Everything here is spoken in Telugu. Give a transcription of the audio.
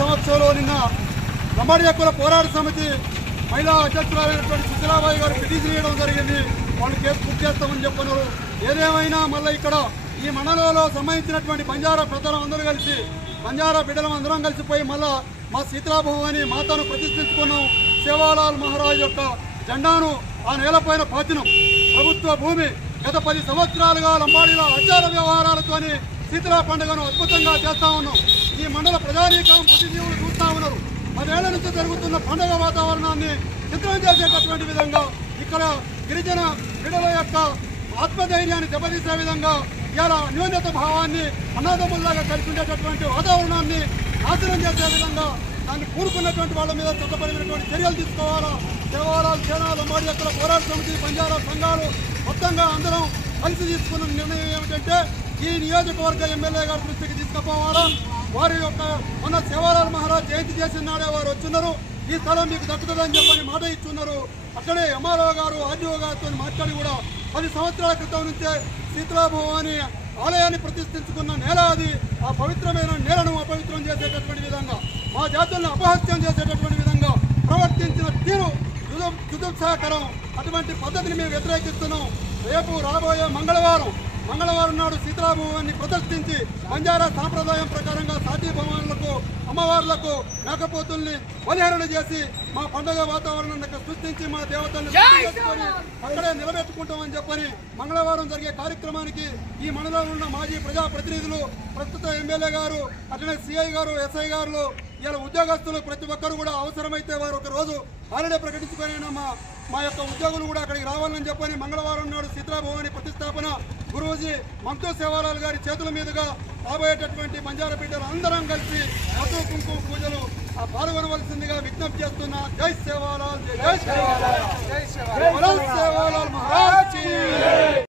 సంవత్సరంలో నిన్న లంబాడి హక్కుల పోరాట సమితి మహిళా అధ్యక్షురాలైనటువంటి సుశీలాబాయి గారు పిటిషన్ ఇవ్వడం జరిగింది. వాళ్ళు కేసు బుక్ చేస్తామని చెప్పన్నారు. ఏదేమైనా మళ్ళీ ఇక్కడ ఈ మండలంలో సంబంధించినటువంటి బంజారా ప్రజలం అందరూ కలిసి బంజారా బిడ్డలం అందరం కలిసిపోయి మళ్ళా మా శీతలాభవాని మాతను ప్రతిష్ఠించుకున్నాం. సేవాలాల్ మహారాజ్ యొక్క జెండాను ఆ నేలపైన పాతినం. ప్రభుత్వ భూమి గత 10 సంవత్సరాలుగా లంబాడీల ఆచార వ్యవహారాలతోని శీతలా పండుగను అద్భుతంగా చేస్తా ఉన్నాం. ఈ మండల ప్రజానీకం బుద్ధిజీవులు చూస్తా ఉన్నారు. 10 ఏళ్ల నుంచి జరుగుతున్న పండుగ వాతావరణాన్ని చిత్రం చేసేటటువంటి విధంగా ఇక్కడ గిరిజన బిడ్డల యొక్క ఆత్మధైర్యాన్ని దెబ్బతీసే విధంగా ఇలా న్యూనత భావాన్ని అన్నదమ్ముల్లాగా కలిసి ఉండేటటువంటి వాతావరణాన్ని నాశనం చేసే విధంగా దాన్ని కూరుకున్నటువంటి వాళ్ళ మీద చట్టపరమైనటువంటి చర్యలు తీసుకోవాలా. సేవాలాల్ సేన లంబాడి హక్కుల పోరాట సమితి బంజారా సంఘాలు మొత్తంగా అందరం కలిసి తీసుకున్న నిర్ణయం ఏమిటంటే ఈ నియోజకవర్గ ఎమ్మెల్యే గారి దృష్టికి తీసుకుపోవాలా. వారి యొక్క మన సేవాలాల్ మహారాజ్ జయంతి చేసిన నాడే వారు వచ్చున్నారు. ఈ స్థలం మీకు దక్కుతుందని చెప్పని మాట ఇచ్చున్నారు. అక్కడే ఎంఆర్ఓ గారు ఆర్డీఓ గారితో మాట్లాడి కూడా 10 సంవత్సరాల క్రితం నుంచే శీతలాభవాని ఆలయాన్ని ప్రతిష్ఠించుకున్న నేల అది. ఆ పవిత్రమైన నేలను అపవిత్రం చేసేటటువంటి విధంగా మా జాతులను అపహత్యం చేసేటటువంటి విధంగా ప్రవర్తించిన తీరు జుగుప్సాకరం. అటువంటి పద్ధతిని మేము వ్యతిరేకిస్తున్నాం. రేపు రాబోయే మంగళవారం నాడు శీతలాభవాన్ని ప్రదర్శించి బంజారా సాంప్రదాయం ప్రకారంగా సాటి భవానులకు అమ్మవార్లకు మేకపోతుల్ని బలిహరణ చేసి మా పండుగ వాతావరణాన్ని సృష్టించి మా దేవతలను అక్కడే నిలబెట్టుకుంటామని చెప్పని మంగళవారం జరిగే కార్యక్రమానికి ఈ మండలంలో ఉన్న మాజీ ప్రజాప్రతినిధులు, ప్రస్తుత ఎమ్మెల్యే గారు, అట్లనే సిఐ గారు, ఎస్ఐ గారు, ఇలా ఉద్యోగస్తులు ప్రతి ఒక్కరు కూడా అవసరమైతే వారు ఒక రోజు హాలిడే ప్రకటించుకొని మా యొక్క ఉద్యోగులు కూడా అక్కడికి రావాలని చెప్పని మంగళవారం నాడు శీతలాభవాని ప్రతిష్టాపన గురూజీ మంతు సేవాలాల్ గారి చేతుల మీదుగా రాబోయేటటువంటి బంజారా బిడ్డలు అందరం కలిసి మధు కుంకుమ పూజలు పాల్గొనవలసిందిగా విజ్ఞప్తి చేస్తున్నా. జై సేవాలాల్, జై సేవాలాల్, జై సేవాలాల్ మహారాజ్.